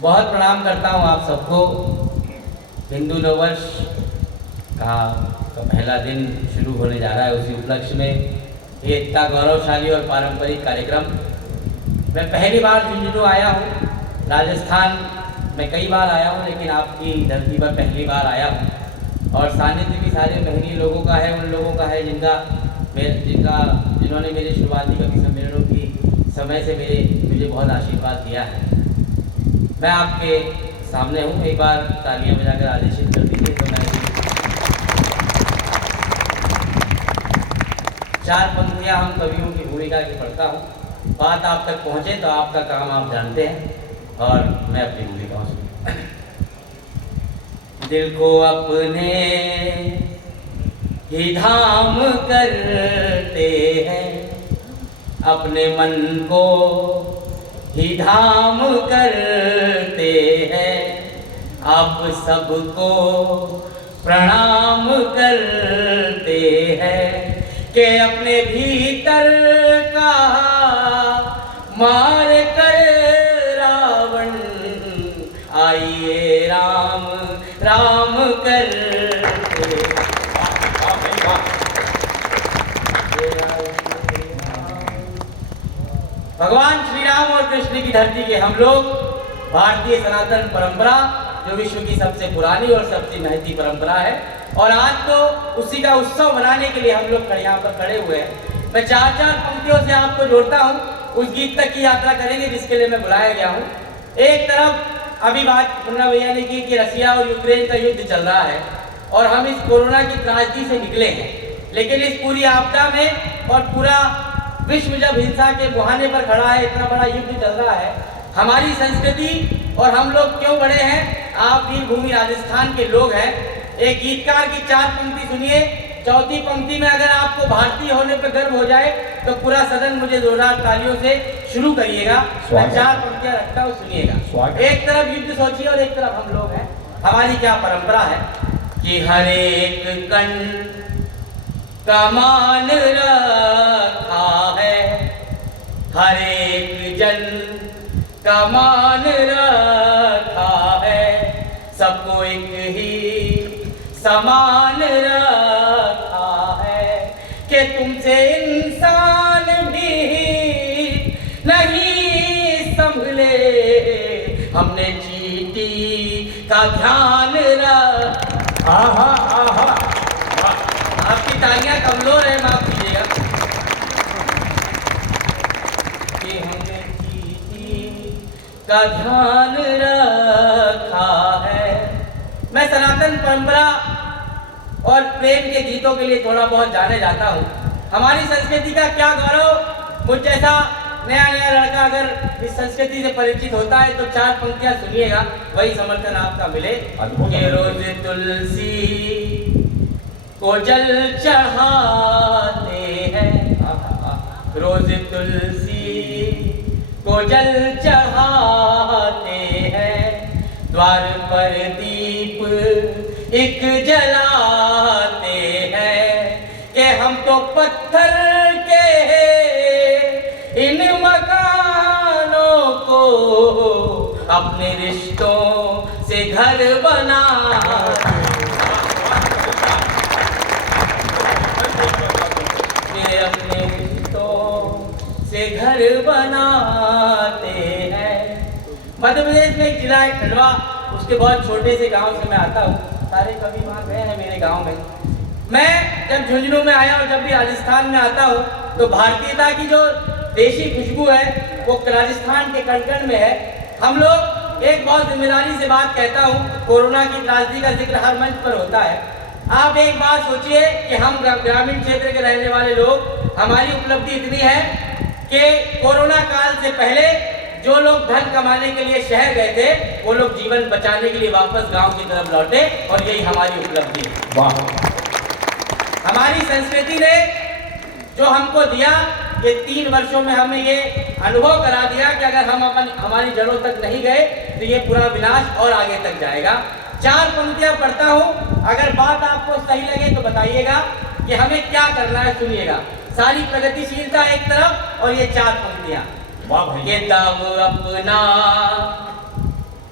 बहुत प्रणाम करता हूँ आप सबको। हिंदू नववर्ष का पहला दिन शुरू होने जा रहा है, उसी उपलक्ष्य में ये इतना गौरवशाली और पारंपरिक कार्यक्रम। मैं पहली बार झुंझुनू आया हूँ। राजस्थान में कई बार आया हूँ, लेकिन आपकी धरती पर पहली बार आया हूँ। और सानिध्य भी सारे महनीय लोगों का है, उन लोगों का है जिन्होंने मेरे शुरुआती कवि सम्मेलनों की समय से मुझे बहुत आशीर्वाद दिया है। मैं आपके सामने हूँ, एक बार तालियां बजाकर आदेशित कर दीजिए। तो मैं 4 पंक्तियाँ हम कवियों की भूमिका की पढ़ता हूँ। बात आप तक पहुँचे तो आपका काम आप जानते हैं, और मैं अपनी भूमिका सुनूँ। दिल को अपने ही धाम करते हैं, अपने मन को ही धाम करते हैं, आप सबको प्रणाम करते हैं कि अपने भीतर का मार कर रावण आइए राम राम करते। भगवान श्री राम और कृष्ण की धरती के हम लोग, भारतीय सनातन परंपरा जो विश्व की सबसे पुरानी और सबसे महती परंपरा है, और आज तो उसी का उत्सव मनाने के लिए हम लोग यहाँ पर खड़े हुए हैं। मैं 4 पंक्तियों से आपको जोड़ता हूँ, उस गीत तक की यात्रा करेंगे जिसके लिए मैं बुलाया गया हूँ। एक तरफ अभी बात मुन्ना भैया ने की कि रसिया और यूक्रेन का युद्ध चल रहा है और हम इस कोरोना की त्रासदी से निकले हैं, लेकिन इस पूरी आपदा में और पूरा विश्व जब हिंसा के मुहाने पर खड़ा है, इतना बड़ा युद्ध चल रहा है, हमारी संस्कृति और हम लोग क्यों बड़े हैं। आप वीरभूमि राजस्थान के लोग हैं। एक गीतकार की 4 पंक्ति सुनिए। चौथी पंक्ति में अगर आपको भारतीय होने पर गर्व हो जाए तो पूरा सदन मुझे जोरदार तालियों से शुरू करिएगा। मैं 4 पंक्तियां रखता हूँ, सुनिएगा। एक तरफ युद्ध सोचिए और एक तरफ हम लोग हैं। हमारी क्या परंपरा है कि हर एक कण का मान रखा है, हर एक जन का मान रखा है, सबको एक ही समान रखा है कि तुमसे इंसान भी नहीं संभले, हमने चींटी का ध्यान रखा। आहा आहा, आपकी तालियां कमजोर है, माफ कीजिएगा। कि हमने चींटी का ध्यान रखा है। मैं सनातन परंपरा और प्रेम के गीतों के लिए थोड़ा बहुत जाने जाता हूँ। हमारी संस्कृति का क्या गौरव। मुझ जैसा नया नया लड़का अगर इस संस्कृति से परिचित होता है तो 4 पंक्तियां सुनिएगा, वही समर्थन आपका मिले। कि रोज तुलसी को जल चढ़ाते हैं, रोज तुलसी को जल चढ़ाते हैं, द्वार पर दीप एक जलाते हैं कि हम तो पत्थर के इन मकानों को अपने रिश्तों से घर बना, अपने रिश्तों से घर बनाते हैं। मध्य प्रदेश में एक जिला है खंडवा, उसके बहुत छोटे से गांव से मैं आता हूँ। सारे कवि वहाँ गए हैं मेरे गांव में। मैं जब झुंझुनू में आया और जब भी राजस्थान में आता हूँ तो भारतीयता की जो देशी खुशबू है वो राजस्थान के कण कण में है। हम लोग एक बहुत जिम्मेदारी से बात कहता हूँ, कोरोना की त्रासदी का जिक्र हर मंच पर होता है। आप एक बात सोचिए कि हम ग्रामीण क्षेत्र के रहने वाले लोग, हमारी उपलब्धि इतनी है कि कोरोना काल से पहले जो लोग धन कमाने के लिए शहर गए थे वो लोग जीवन बचाने के लिए वापस गांव की तरफ लौटे, और यही हमारी उपलब्धि है। वाह! हमारी संस्कृति ने जो हमको दिया, ये 3 वर्षों में हमें ये अनुभव करा दिया कि अगर हम हमारी जड़ों तक नहीं गए तो ये पूरा विनाश और आगे तक जाएगा। 4 पंक्तियां पढ़ता हूँ, अगर बात आपको सही लगे तो बताइएगा कि हमें क्या करना है। सुनिएगा, सारी प्रगतिशीलता एक तरफ और ये 4 पंक्तियां। ये दाव अपना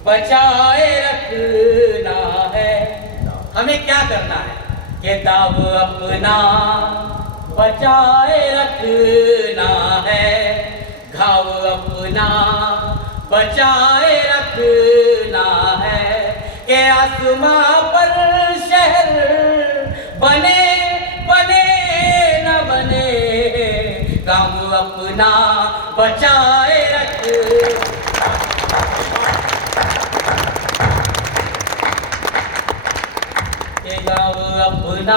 बचाए रखना है। हमें क्या करना है कि दाव अपना बचाए रखना है, घाव अपना बचाए रखना है कि आसमां पर शहर बने बने न बने, गाँव अपना बचाए रख। गाँव अपना,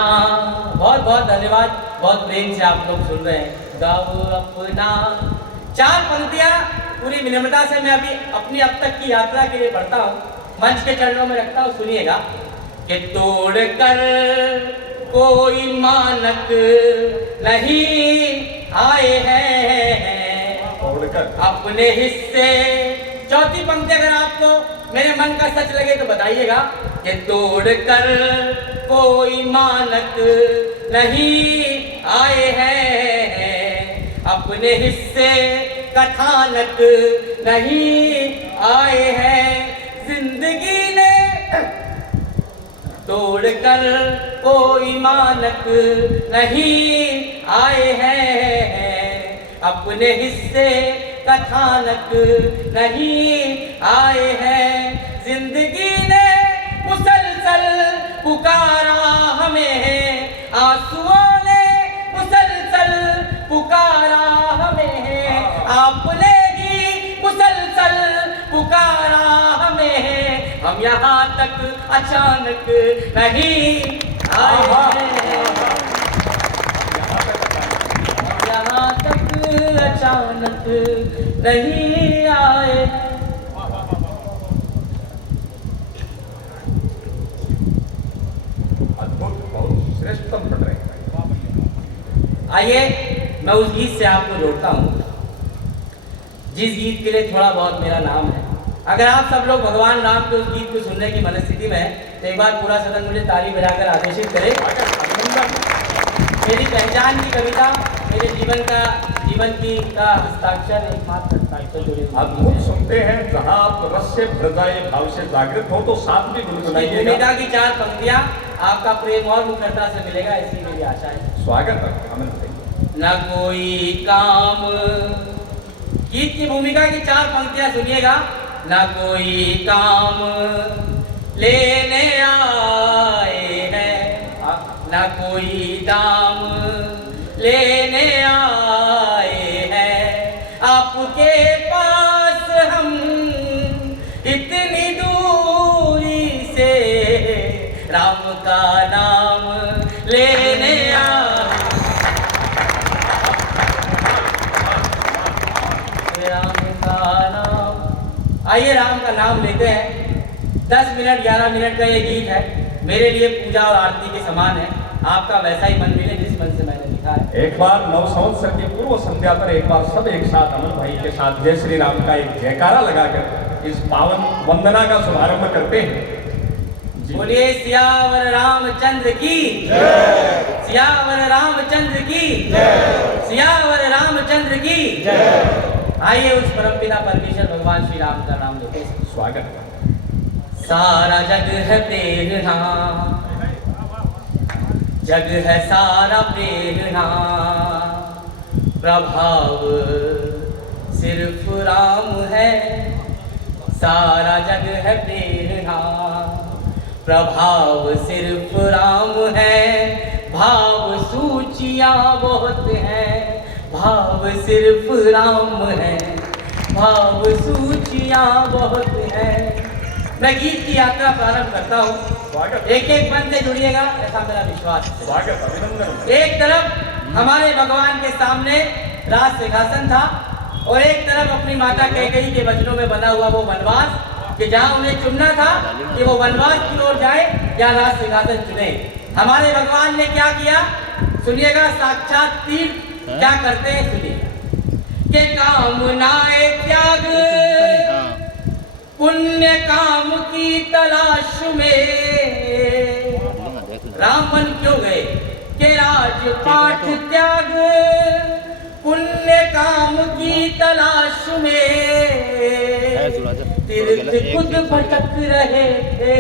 बहुत बहुत धन्यवाद, बहुत प्रेम से आप लोग सुन रहे हैं। गाँव अपना, 4 पंक्तियां पूरी विनम्रता से मैं अभी अपनी अब तक की यात्रा के लिए पढ़ता हूँ, मंच के चरणों में रखता हूँ, सुनिएगा। कि तोड़ कर कोई मानक नहीं आए हैं, अपने हिस्से। चौथी पंक्ति अगर आपको मेरे मन का सच लगे तो बताइएगा कि तोड़ कर कोई मानक नहीं आए हैं, अपने हिस्से कथानक नहीं आए हैं। जिंदगी ने तोड़ कर कोई मानक नहीं आए हैं, अपने हिस्से कथानक नहीं आए हैं। जिंदगी ने मुसलसल पुकारा हमें, आंसुओं ने मुसलसल पुकारा हमें, आपने ही मुसलसल पुकारा हमें। हम यहाँ तक अचानक नहीं आए हैं, हम यहाँ तक अचानक नहीं आए। अद्भुत, बहुत श्रेष्ठतम पढ़ रहे हैं। आइए मैं उस गीत से आपको जोड़ता हूँ जिस गीत के लिए थोड़ा बहुत मेरा नाम है। अगर आप सब लोग भगवान राम के उस गीत को सुनने की मनस्थिति में हैं तो एक बार पूरा सदन मुझे ताली बजाकर आदेशित करे। मेरी पहचान की कविता, मेरे जीवन की का हस्ताक्षर, एकमात्र हस्ताक्षर। अद्भुत सुनते हैं, जहाँ आप रस से भ्रजाए भाव से जागृत हो तो साथ भी गुनगुनाइएगा। भूमिका की 4 पंक्तियां आपका प्रेम और मुखरता से मिलेगा, ऐसी मेरी आशा है। स्वागत है, आनंद। न कोई काम, गीत की भूमिका की 4 पंक्तियां सुनिएगा। न कोई काम लेने आए हैं, न कोई दाम लेने आए हैं, आपके पास हम इतनी दूरी से राम का नाम लेने आए, राम का नाम। आइए राम का नाम लेते हैं। 10 मिनट 11 मिनट का ये गीत है, मेरे लिए पूजा और आरती के समान है। आपका वैसा ही मन मिले जिस मन से मैंने लिखा है। एक बार 9 संवत्सर की पूर्व संध्या पर एक बार सब एक साथ अमन भाई के साथ जय श्री राम का एक जयकारा लगाकर इस पावन वंदना का शुभारंभ करते हैं। बोलिए सियावर रामचंद्र की जय, सियावर रामचंद्र की जय, सियावर रामचंद्र की जय। आइए उस परमपिता परमेश्वर भगवान श्री राम का नाम लेते हैं। स्वागत है। सारा जग है प्रेरणा, जग है सारा प्रेरणा, प्रभाव सिर्फ राम है। सारा जग है प्रेरणा, प्रभाव सिर्फ राम है। भाव सूचियाँ बहुत हैं, भाव सिर्फ राम है। भाव सूचियाँ बहुत हैं। मैं गीत की यात्रा प्रारंभ करता हूँ। एक एक मन से जुड़िएगा, ऐसा मेरा विश्वास है। स्वागत, अभिनंदन। एक तरफ हमारे भगवान के सामने राज सिंहासन था और एक तरफ अपनी माता कैकेयी के वचनों में बना हुआ वो वनवास, कि जहाँ उन्हें चुनना था कि वो वनवास की ओर जाए या राज सिंहासन चुने। हमारे भगवान ने क्या किया सुनिएगा, साक्षात तीर क्या करते हैं सुनिए। कि कामनाए त्याग पुण्य काम की तलाश में, राम बन क्यों गए कि राजपाट त्याग पुण्य काम की तलाश में। तीर्थ खुद भटक रहे थे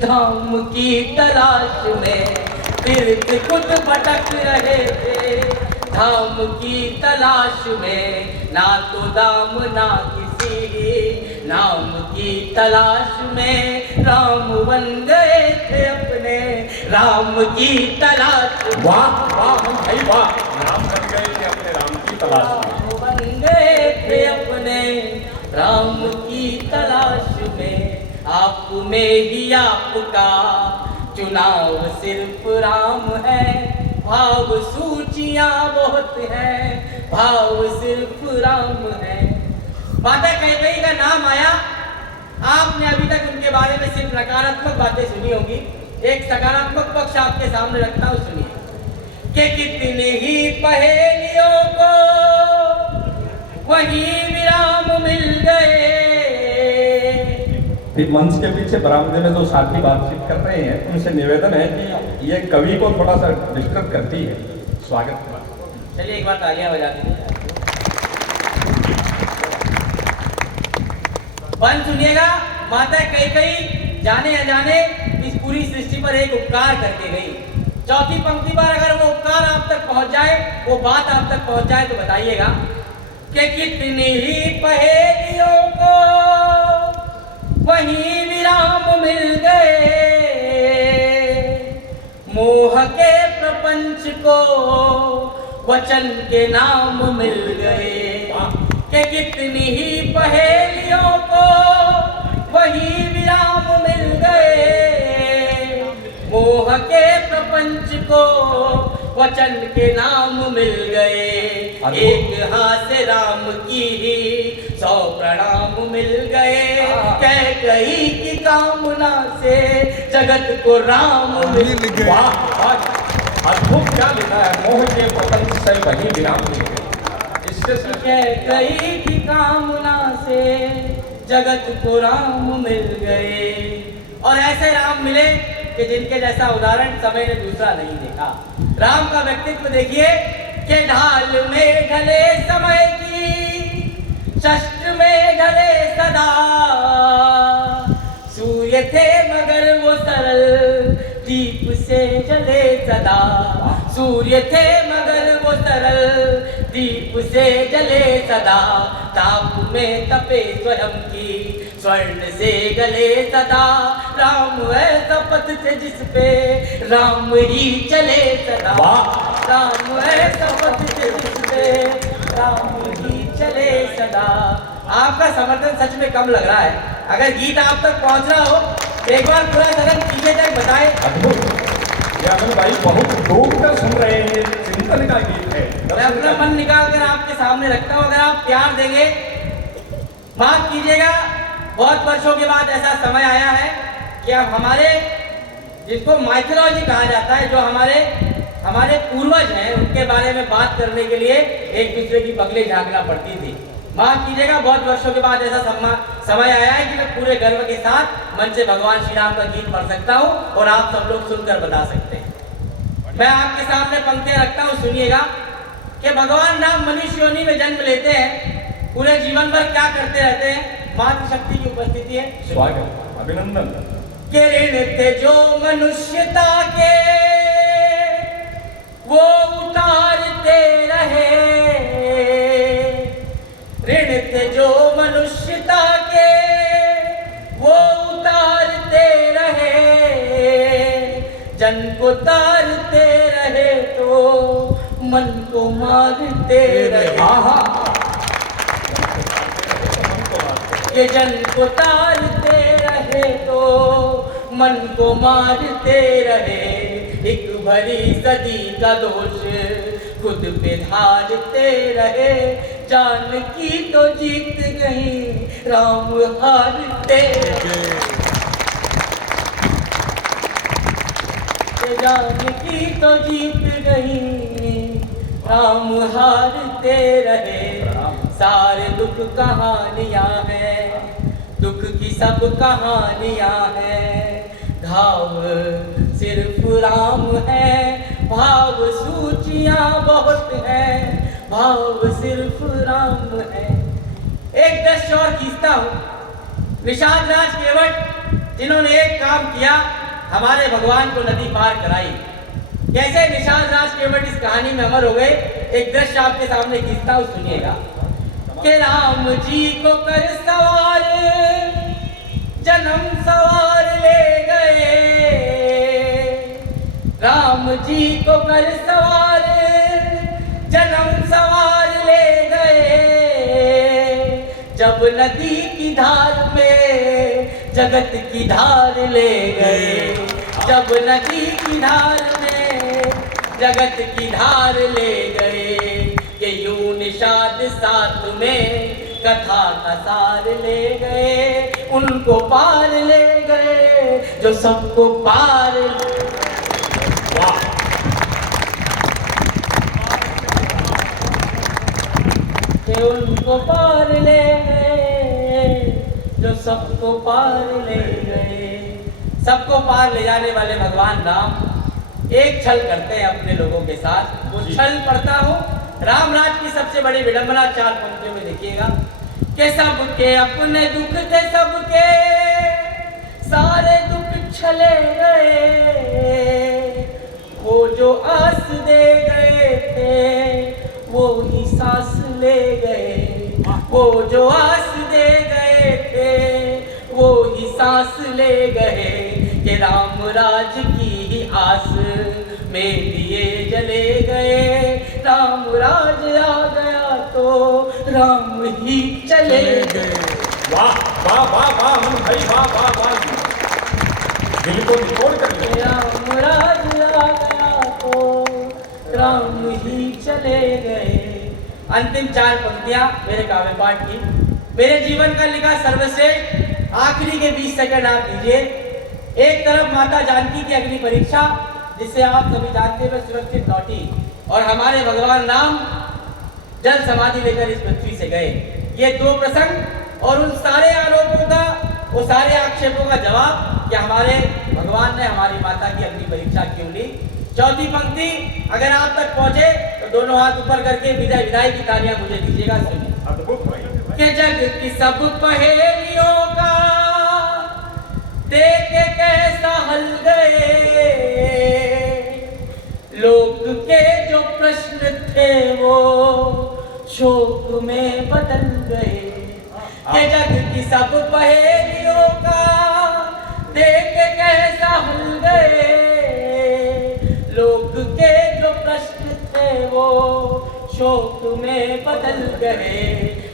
धाम की तलाश में, तीर्थ खुद भटक रहे थे धाम की तलाश में, ना तो दाम ना किसी नाम की तलाश में, राम बन गए थे अपने राम की तलाश में। वाह वाह भाई वाह, राम बन गए थे अपने राम की तलाश में। राम बन गए थे अपने राम की तलाश में, आप में ही आपका चुनाव सिर्फ राम है, भाव सूचियां बहुत हैं, भाव सिर्फ राम है। माता कैकेयी का नाम आया, आपने अभी तक उनके बारे में सिर्फ नकारात्मक बातें सुनी होगी, एक सकारात्मक पक्ष आपके सामने रखता हूं, सुनिए कि कितने ही पहेलियों को वही विराम मिल गए। फिर मंच के पीछे बरामदे में जो साथी बातचीत कर रहे हैं उनसे निवेदन है कि ये कवि को थोड़ा सा डिस्टर्ब करती है। स्वागत। चलिए एक बार तालियां बजा दीजिए। बन सुनिएगा, माता कैकेयी जाने अनजाने इस पूरी सृष्टि पर एक उपकार करके गई। चौथी पंक्ति पर अगर वो उपकार आप तक पहुंच जाए, वो बात आप तक पहुंच जाए तो बताइएगा कि कितनी ही पहेलियों को वहीं विराम मिल गए, मोह के प्रपंच को वचन के नाम मिल गए, कि कितनी ही पहेलियों को वहीं विराम मिल गए, मोह के प्रपंच को वचन के नाम मिल गए, एक हाथ से राम की 100 प्रणाम मिल गए, कैकेयी की कामना से जगत को राम मिल गए। वाह अद्भुत, क्या लिखा है, मोह के प्रपंच से वहीं विराम मिल गए। कैकेयी की कामना से जगत को राम मिल गए। और ऐसे राम मिले कि जिनके जैसा उदाहरण समय ने दूसरा नहीं देखा। राम का व्यक्तित्व देखिए कि ढाल में ढले समय की, शस्त्र में ढले सदा, सूर्य थे मगर वो सरल दीप से जले सदा, सूर्य थे मगर वो सरल दीप से जले सदा, ताप में तपे स्वयं की स्वर्ण से गले सदा, राम ऐसा पथ थे जिस पे राम ही चले सदा, राम ऐसा पथ थे जिस पे राम ही चले सदा। आपका समर्थन सच में कम लग रहा है, अगर गीत आप तक पहुंच रहा हो एक बार पूरा सदन पीछे तक बताए। अमन भाई बहुत दूर तक सुन रहे हैं, चिंतन का गीत है। मैं अपना मन निकाल कर आपके सामने रखता हूँ, अगर आप प्यार देंगे, माफ कीजिएगा, बहुत वर्षों के बाद ऐसा समय आया है कि अब हमारे जिसको माइथोलॉजी कहा जाता है, जो हमारे पूर्वज हैं, उनके बारे में बात करने के लिए एक दूसरे की बगले झांकना पड़ती थी। माफ कीजिएगा, बहुत वर्षों के बाद ऐसा समय आया है कि मैं पूरे गर्व के साथ मन से भगवान श्री राम का गीत पढ़ सकता हूँ और आप सब लोग सुनकर बता सकते हैं। मैं आपके सामने पंक्तियां रखता हूँ, सुनिएगा कि भगवान राम मनुष्य योनि में जन्म लेते हैं, पूरे जीवन भर क्या करते रहते हैं, मातृशक्ति की उपस्थिति है। स्वागत, अभिनंदन। के ऋण थे जो मनुष्यता के वो उतारते रहे, ऋण थे जो मनुष्यता के वो उतारते रहे, जन को तारते रहे तो मन को मारते रहे, ये जन को तारते रहे तो मन को मारते रहे, एक भरी सदी का दोष खुद पे धारते रहे, जानकी तो जीत गई राम हारते रहे, जानकी तो जीत गई राम हारते रहे। सारे दुख कहानियां हैं, दुख की सब कहानियां हैं, घाव सिर्फ राम है, भाव सूचियां बहुत हैं, भाव सिर्फ राम है। एक दृश्य और खींचता हूं निषाद राज केवट जिन्होंने एक काम किया, हमारे भगवान को नदी पार कराई। कैसे निषाद राज केवट इस कहानी में अमर हो गए, एक दृश्य आपके सामने खींचता हूं, सुनिएगा। कि राम जी को कर सवार जन्म सवार ले गए, राम जी को कर सवार जन्म सवार ले गए, जब नदी की धार में जगत की धार ले गए, जब नदी की धार में जगत की धार ले गए, कि यूं निषाद साथ में कथा का सार ले गए, उनको पार ले गए जो सबको पार ले। वाह, कि उनको पार ले गए जो सबको पार ले गए। सबको पार ले जाने वाले भगवान राम एक छल करते हैं अपने लोगों के साथ। वो छल पढ़ता हूँ, रामराज की सबसे बड़ी विडंबना 4 पंक्तियों में देखिएगा। कि सबके अपने दुख थे, सबके सारे दुख छले गए, वो जो आस दे गए थे वो ही सांस ले गए, वो जो आस दे गए थे वो ही सांस ले गए, कि राम राज की ही आस में दिए जले गए, राम राज आ गया तो राम ही चले गए। वाह वाह वाह वाह भाई, वाह वाह वाह, दिल को निचोड़ कर ले। राम राज आ गया तो राम ही चले गए। अंतिम 4 पंक्तियां मेरे काव्य पाठ की, मेरे जीवन का लिखा सर्वश्रेष्ठ आखिरी के 20 सेकंड आप दीजिए। एक तरफ माता जानकी की अग्नि परीक्षा, जिसे आप सभी जानते हुए सुरक्षित लौटी, और हमारे भगवान राम जल समाधि लेकर इस पृथ्वी से गए। ये 2 प्रसंग और उन सारे आरोपों का, वो सारे आक्षेपों का जवाब कि हमारे भगवान ने हमारी माता की अग्नि परीक्षा क्यों ली। 4थी पंक्ति अगर आप तक पहुंचे तो दोनों हाथ ऊपर करके विदाई विदाई की तालियां मुझे दीजिएगा। सुनिए। अद्भुत भाई। कि जग की सब पहेलियों का देख के कैसा हल गए, लोक के जो प्रश्न थे वो शोक में बदल गए। कि जग की सब पहेलियों का देख के कैसा हल गए, लोक के जो प्रश्न थे वो शोक में बदल गए।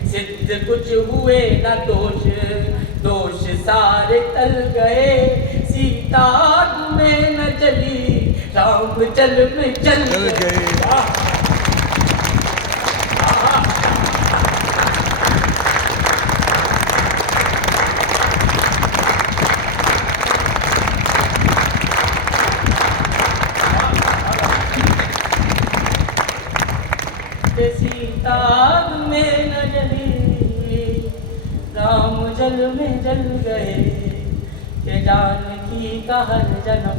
सिद्ध कुछ हुए न दोष, दोष सारे टल गए, सीता आग में न जली, राम जल में जल गए। सीता आग में न जली, राम जल में जल गए, के जानकी का हर जन्म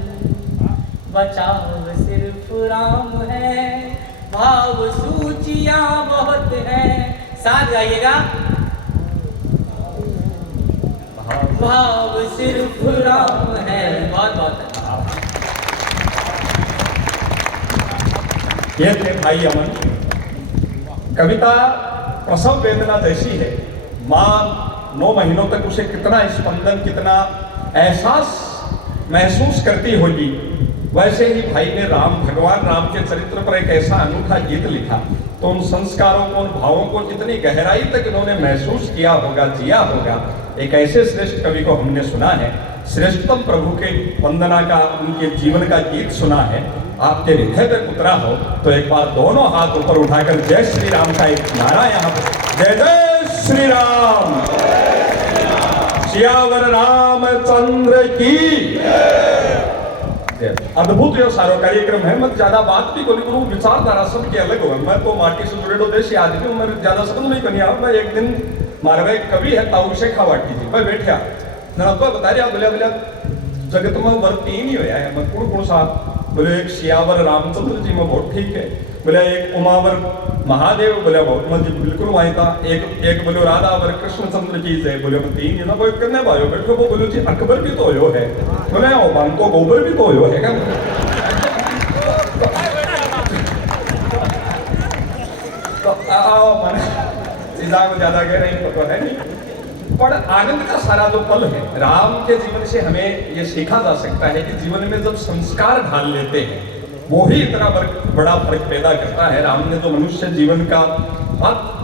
बचाव सिर्फ राम है, भाव सूचियां बहुत हैं। साथ गाइएगा। भाव सिर्फ राम है। बहुत बहुत ये थे भाई अमन। कविता प्रसव वेदना जैसी है। माँ 9 महीनों तक उसे कितना स्पंदन, कितना एहसास महसूस करती होगी, वैसे ही भाई ने भगवान राम के चरित्र पर एक ऐसा अनूठा गीत लिखा, तो उन संस्कारों को, उन भावों को कितनी गहराई तक इन्होंने महसूस किया होगा, जिया होगा। एक ऐसे श्रेष्ठ कवि को हमने सुना है, श्रेष्ठतम प्रभु के वंदना का, उनके जीवन का गीत सुना है। आपके हृदय तक उतरा हो तो एक बार दोनों हाथ ऊपर उठाकर जय श्री राम का एक नारा यहाँ पर, जय जय श्री राम, सियावर रामचंद्र की। अद्भुत यो सारो कार्यक्रम है। मैं ज्यादा बात भी कोनी करूं, विचारधारा सबके अलग हो। मैं तो माटी से जुड़े देशी आदमी हूं, मैं ज्यादा समझ नहीं करनी। मैं एक दिन मारवा एक कवि है ताऊ से खावाटी जी, मैं बैठा ना तो बता रहा बोलिया बोलिया जगत में वर्त ही नहीं होया है। मैं कौन कौन सा बोले, एक सियावर रामचंद्र जी में बहुत ठीक है। बोले एक उमावर महादेव बोले बहुत मजे बिल्कुल वही था, एक बोलो राधा वर कृष्णचंद्र की जय बोले मैं तीन जना कोई करने पायो बैठो वो बोलो जी अकबर भी तो हो है बोले ओ बांको गोबर भी तो हो है क्या तो आओ मन सीधा को ज्यादा कह रही तो है नहीं, पर आनंद का सारा जो पल है राम के जीवन से हमें ये सीखा जा सकता है कि जीवन में जब संस्कार ढाल लेते हैं वो ही इतना बड़ा फर्क पैदा करता है। राम ने जो मनुष्य जीवन का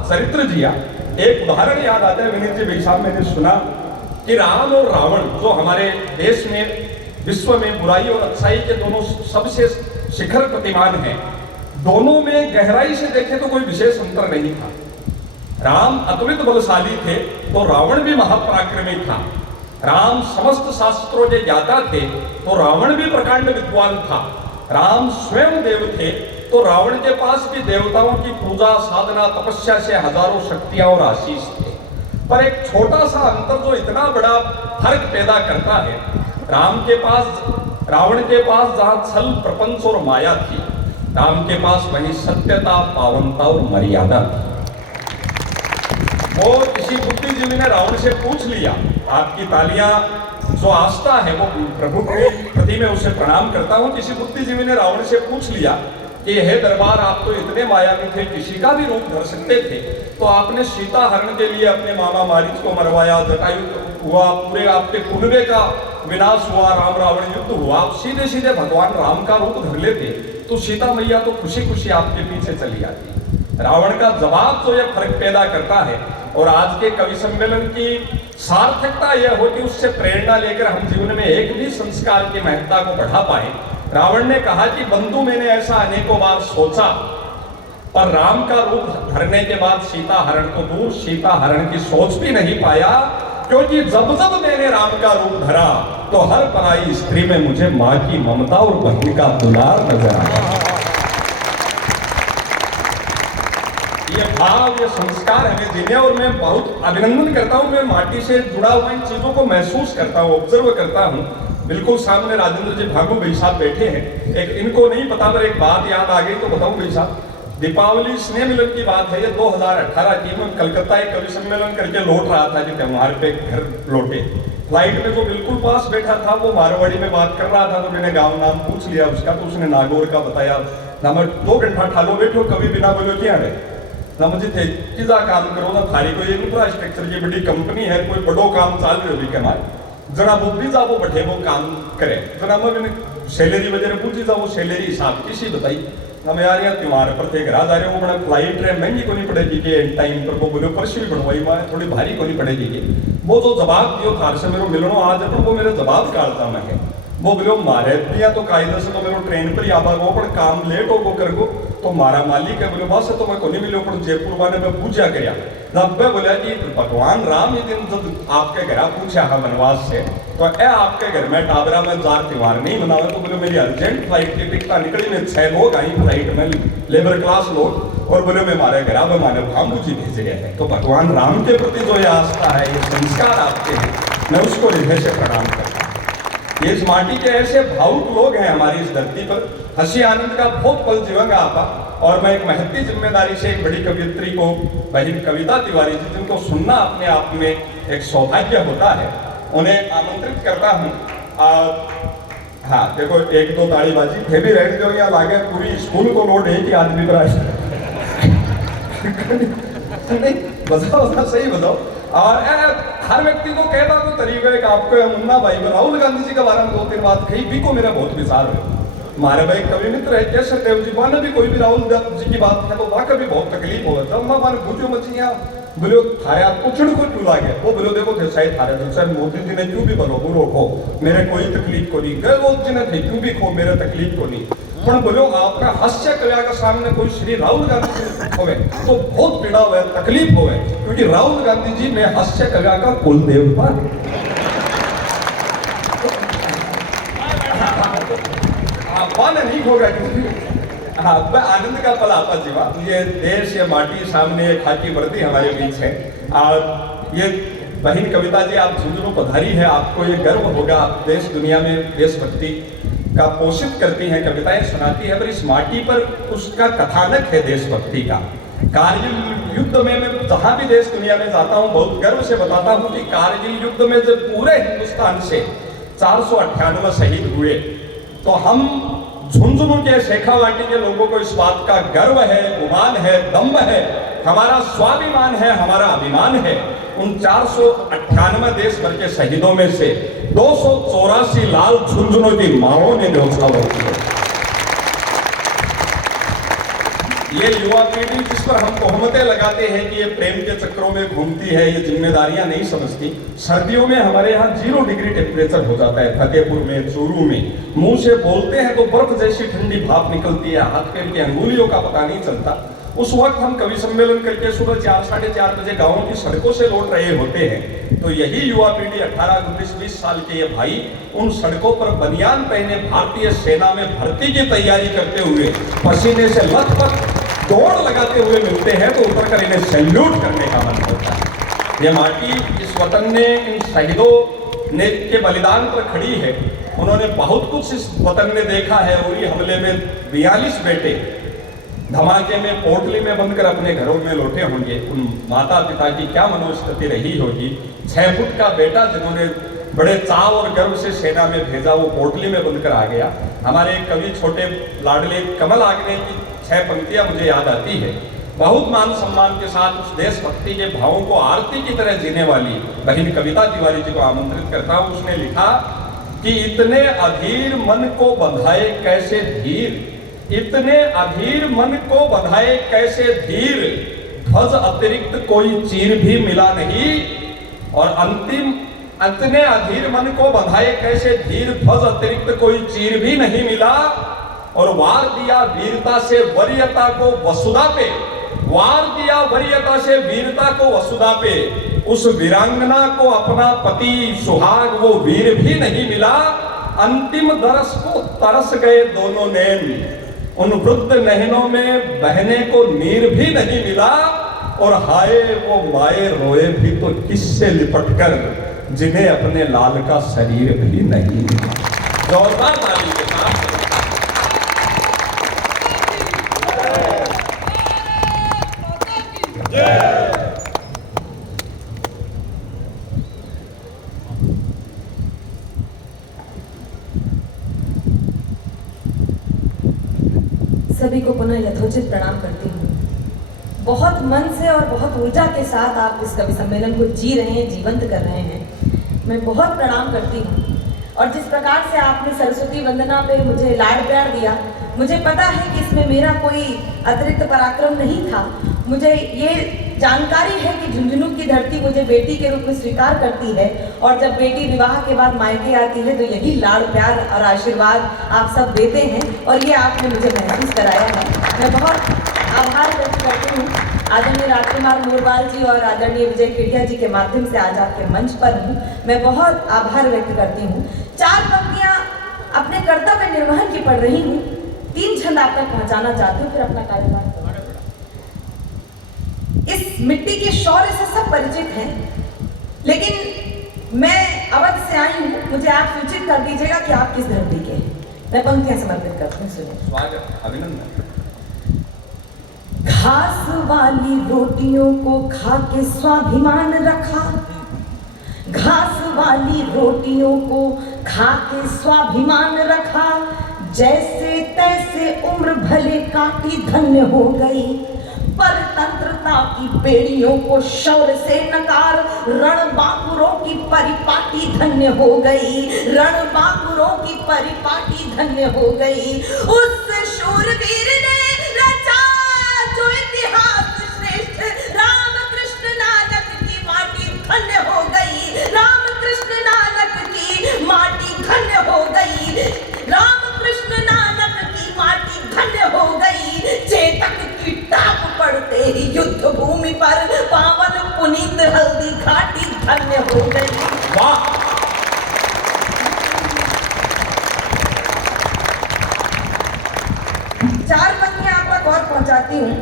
चरित्र जिया, एक उदाहरण याद आता है विनीत जी भाई साहब, मैंने सुना कि राम और रावण जो हमारे देश में विश्व में बुराई और अच्छाई के दोनों सबसे शिखर प्रतिमान हैं, दोनों में गहराई से देखें तो कोई विशेष अंतर नहीं था। राम अतुलित बलशाली थे तो रावण भी महापराक्रमी था। राम समस्त शास्त्रों के ज्ञाता थे तो रावण भी प्रकांड विद्वान था। राम स्वयं देव थे तो रावण के पास भी देवताओं की पूजा साधना तपस्या से हजारों शक्तियां और आशीष थे। पर एक छोटा सा अंतर जो इतना बड़ा फर्क पैदा करता है, रावण के पास जहां छल प्रपंच और माया थी, राम के पास वही सत्यता पावनता और मर्यादा थी। वो किसी बुद्धिजीवी ने रावण से पूछ लिया, आपकी तालियां जो आस्था है वो प्रभु के प्रति में उसे प्रणाम करता हूं। किसी बुद्धिजीवी ने रावण से पूछ लिया कि हे दरबार, आप तो इतने मायावी थे, किसी का भी रूप धर सकते थे, तो आपने सीता हरण के लिए अपने मामा मारीच को मरवाया, जटायु हुआ, पूरे आपके कुनबे का विनाश हुआ, राम रावण युद्ध हुआ, आप सीधे सीधे भगवान राम का रूप धर लेते तो सीता मैया तो खुशी खुशी आपके पीछे चली आती। रावण का जवाब जो यह फर्क पैदा करता है, और आज के कवि सम्मेलन की सार्थकता यह हो कि उससे प्रेरणा लेकर हम जीवन में एक भी संस्कार की महत्ता को बढ़ा पाए। रावण ने कहा कि बंधु, मैंने ऐसा अनेकों बार सोचा, पर राम का रूप धरने के बाद सीता हरण तो दूर, सीता हरण की सोच भी नहीं पाया, क्योंकि जब जब मैंने राम का रूप धरा तो हर पराई स्त्री में मुझे माँ की ममता और बहन का दुलार नजर आया। ये भाव, ये संस्कार हमें जीने, और मैं बहुत अभिनंदन करता हूँ। मैं माटी से जुड़ा हुआ इन चीजों को महसूस करता हूँ, ऑब्जर्व करता हूँ। बिल्कुल सामने राजेंद्र जी भागू भाई साहब बैठे हैं, एक इनको नहीं पता, पर एक बात याद आ गई तो बताऊं भाई साहब। दीपावली स्नेह मिलन की बात है, ये 2018 की, मैं कलकत्ता एक कवि सम्मेलन करके लौट रहा था कि त्योहार पे घर लौटे। फ्लाइट में जो बिल्कुल पास बैठा था वो मारवाड़ी में बात कर रहा था, तो मैंने गाँव नाम पूछ लिया उसका, तो उसने नागौर का बताया। ना मैं 2 घंटा ठालो बैठो, कभी बिना बोलो क्या है ना, मुझे थे किसा काम करो ना, थारी कोई इंफ्रास्ट्रक्चर की बड़ी कंपनी है, कोई बड़ो काम चाल रही होगी कमाल, जरा वो भी जाओ बैठे वो काम करे, जरा मैंने सैलरी वगैरह पूछी जाओ, वो सैलरी हिसाब किसी बताई ना, मैं यार यहाँ त्योहार पर थे घर जा रहे हो, बड़ा फ्लाइट है महंगी को नहीं पड़ेगी कि टाइम पर वो बोलो पर्ची भी बनवाई मैं थोड़ी भारी को नहीं पड़ेगी कि वो जो जवाब दियो थार से मेरे मिलनो आज अपन वो मेरे जवाब काटता मैं है, वो बोलो मारे दिया तो कायदे से तो मेरे ट्रेन पर ही आवा गो, पर काम लेट हो गो कर गो, तो मारा मालिक है बोले बस तो मैं को नहीं मिलो, पर जयपुर वाले में पूजा कराया जब मैं बोला कि भगवान राम ये दिन जब आपके घर पूछा है वनवास से, तो ए आपके घर में टाबरा में 4 त्योहार नहीं मनावे, तो बोले मेरी अर्जेंट फ्लाइट की टिकट निकली में 6 लोग आई फ्लाइट में, लेबर क्लास लोग, और बोले मैं मारे घर में माने भामू जी भेज गए हैं। तो भगवान राम के प्रति जो ये आस्था है, ये संस्कार आपके हैं, मैं उसको हृदय से प्रणाम करता हूँ। ये इस माटी के ऐसे भावुक लोग हैं हमारी इस धरती पर, हंसी आनंद का बहुत पल जीवेंगा आपा। और मैं एक महती जिम्मेदारी से एक बड़ी कवियत्री को, बहन कविता तिवारी जी, जिनको सुनना अपने आप में एक सौभाग्य होता है, उन्हें आमंत्रित करता हूँ। हाँ देखो 1-2 ताड़ीबाजी थे भी रह जो या लागे पूरी स्कूल को लोड है कि आदमी पर नहीं बजाओ, सही बजाओ। और हर व्यक्ति को कहता तो तरीका है कि आपको मुन्ना भाई में राहुल गांधी जी के बारे में 2-3 बात कही भी को मेरा बहुत विचार है। हमारे भाई कवि मित्र है कैसे देव जी माने भी कोई भी राहुल जी की बात है तो वाकई भी बहुत तकलीफ हो, जब मैं माने पूछो मचिया बोलो थारे आपको चिड़को क्यों लागे, वो बोलो देखो थे शायद थारे दूसरे मोदी जी ने क्यों भी बोलो बुरो खो मेरे कोई तकलीफ को नहीं, गहलोत जी ने थे क्यों भी खो मेरे तकलीफ को नहीं, पर बोलो आपका हास्य कला के सामने कोई श्री राहुल गांधी जी होवे तो बहुत पीड़ा हुआ तकलीफ होवे, क्योंकि राहुल गांधी जी में हास्य कला का कुल देवता है। नहीं होगा हाँ, आनंद का पल आपा जीवा, ये देश ये माटी सामने ये खाकी वर्दी हमारे बीच है। और ये बहन कविता जी आप झुंझुनू पधारी है, आपको ये गर्व होगा, आप देश दुनिया में देशभक्ति का पोषित करती हैं, कविताएं सुनाती है, पर इस माटी पर उसका कथानक है देशभक्ति का। कारगिल युद्ध में मैं जहां भी देश दुनिया में जाता हूं बहुत गर्व से बताता हूं कि कारगिल युद्ध में जब पूरे हिंदुस्तान से 498 शहीद हुए तो हम झुंझुनू के शेखावाटी के लोगों को इस बात का गर्व है, गुमान है, दम्भ है, हमारा स्वाभिमान है, हमारा अभिमान है। उन 498 देश भर के शहीदों में से 284 लाल झुंझुनू की माओं ने न्योछावर किए। ये युवा पीढ़ी जिस पर हम तोहमतें लगाते हैं कि ये प्रेम के चक्रों में घूमती है, ये जिम्मेदारियां नहीं समझती। सर्दियों में हमारे यहाँ 0 डिग्री टेम्परेचर हो जाता है, फतेहपुर में, चूरू में। मुंह से बोलते हैं तो बर्फ जैसी ठंडी भाप निकलती है, हाथ पैर की अंगुलियों का पता नहीं चलता। उस वक्त हम कवि सम्मेलन करके सुबह 4 साढ़े 4 बजे गाँव की सड़कों से लौट रहे होते हैं, तो यही युवा पीढ़ी 18, 19, 20 साल के ये भाई उन सड़कों पर बनियान पहने भारतीय सेना में भर्ती की तैयारी करते हुए पसीने से लथपथ दौड़ लगाते हुए मिलते हैं, तो उतर कर इन्हें सैल्यूट करने का मन होता है। ये माटी इस वतन ने इन शहीदों ने के बलिदान पर खड़ी है। उन्होंने बहुत कुछ इस वतन में देखा है। उरी हमले में 42 बेटे धमाके में पोटली में बंदकर अपने घरों में लौटे होंगे। उन माता पिता की क्या मनोस्थिति रही होगी। 6 फुट का बेटा जिन्होंने बड़े चाव और गर्व से सेना में भेजा, वो पोटली में बंदकर आ गया। हमारे कवि छोटे लाडले कमल आग्ने की 6 पंक्तियां मुझे याद आती है। बहुत मान सम्मान के साथ उस देशभक्ति के भावों को आरती की तरह जीने वाली बहन कविता तिवारी जी को आमंत्रित करता हूं। उसने लिखा कि इतने अधीर मन को बंधाए कैसे धीर, इतने अधीर मन को बंधाए कैसे धीर, ध्वज अतिरिक्त कोई चीर भी मिला नहीं। और अंतिम, इतने अधीर मन को बंधाए कैसे धीर, ध्वज अतिरिक्त कोई चीर भी नहीं मिला। और वार दिया वीरता से वरीयता को वसुधा पे, वार दिया वरीयता से वीरता को वसुधा पे। उस वीरांगना को अपना पति सुहाग वो वीर भी नहीं मिला। अंतिम दरस को तरस गए दोनों नैन, उन वृद्ध नहनों में बहने को नीर भी नहीं मिला। और हाय वो माए रोए भी तो किससे लिपट कर, जिन्हें अपने लाल का शरीर भी नहीं मिला। जोरदार ताली के साथ सभी को पुनः यथोचित प्रणाम करती हूँ। बहुत मन से और बहुत ऊर्जा के साथ आप इस कवि सम्मेलन को जी रहे हैं, जीवंत कर रहे हैं। मैं बहुत प्रणाम करती हूँ। और जिस प्रकार से आपने सरस्वती वंदना पे मुझे लाड प्यार दिया, मुझे पता है कि इसमें मेरा कोई अतिरिक्त पराक्रम नहीं था। मुझे ये जानकारी है कि झुंझुनू की धरती मुझे बेटी के रूप में स्वीकार करती है। और जब बेटी विवाह के बाद मायके आती है तो यही लाड़ प्यार और आशीर्वाद आप सब देते हैं, और ये आपने मुझे महसूस कराया है। मैं बहुत आभार व्यक्त करती हूँ। आदरणीय राजकुमार मोरवाल जी और आदरणीय विजय केडिया जी के माध्यम से आज आपके मंच पर हूँ। मैं बहुत आभार व्यक्त करती हूँ। 4 पंक्तियाँ अपने कर्तव्य निर्वहन की पढ़ रही हूँ। 3 छंद आप तक पहुँचाना चाहती हूँ, फिर अपना कार्यभार। इस मिट्टी के शौर्य से सब परिचित हैं, लेकिन मैं अवध से आई हूँ। मुझे आप सूचित कर दीजिएगा कि आप किस धरती के हैं। मैं पंक्तियां समर्पित करती हूँ, सुनिए। स्वागत, अभिनंदन। घास वाली रोटियों को खा के स्वाभिमान रखा, घास वाली रोटियों को खा के स्वाभिमान रखा। जैसे तैसे उम्र भले काटी धन्य हो गई, परतंत्रता की बेड़ियों को शौर्य से नकार। रणबांकुरों की परिपाटी धन्य हो गई, रणबांकुरों की परिपाटी धन्य हो गई। उस शूरवीर ने रचा जो इतिहास श्रेष्ठ, रामकृष्ण नानक की माटी धन्य हो गई, रामकृष्ण नानक की माटी धन्य हो गई, रामकृष्ण नानक की माटी धन्य हो गई। चेतक की टाप पड़ते ही युद्ध भूमि पर पावन पुनीत हल्दी घाटी धन्य हो गई। वाह! चार पंक्तियां आप तक और पहुंचाती हूँ।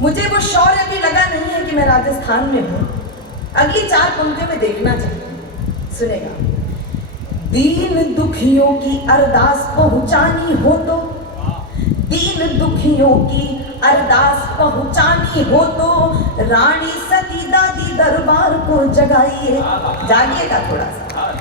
मुझे वो शौर्य भी लगा नहीं है कि मैं राजस्थान में हूँ। अगली 4 पंक्तियों में देखना चाहती हूँ, सुनेगा। दीन दुखियों की अरदास पहुंचानी हो तो, दीन दुखियों की अरदास पहुंचानी हो तो रानी सती दादी दरबार को जगाइए। जागिएगा थोड़ा सा।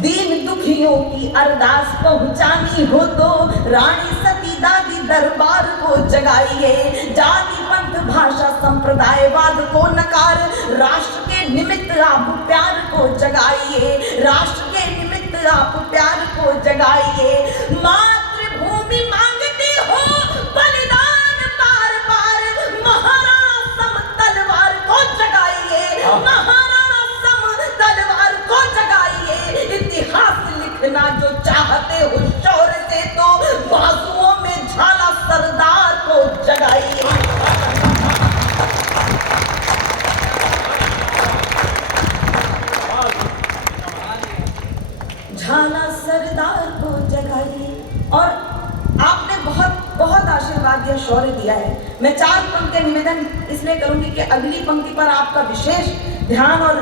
दीन दुखियों की अरदास पहुंचानी हो तो रानी सती दादी दरबार को जगाइए। जाति पंथ भाषा संप्रदायवाद को नकार, राष्ट्र के निमित्त आप प्यार को जगाइए। राष्ट्र के निमित्त आप प्यार को जगाइए। मातृभूमि मांगती हो बलिदान बार बार, महाराणा सम तलवार को जगाइए। महाराणा सम तलवार को जगाइए। इतिहास लिखना जो चाहते हो शौर्य से तो बाजुओं में झाला सरदार को जगाइए। झाला सरदार को जगाइए। और आपने बहुत बहुत आशीर्वाद दिया, शौर्य दिया है। मैं 4 पंक्तियां निवेदन इसलिए करूंगी कि अगली पंक्ति पर आपका विशेष ध्यान और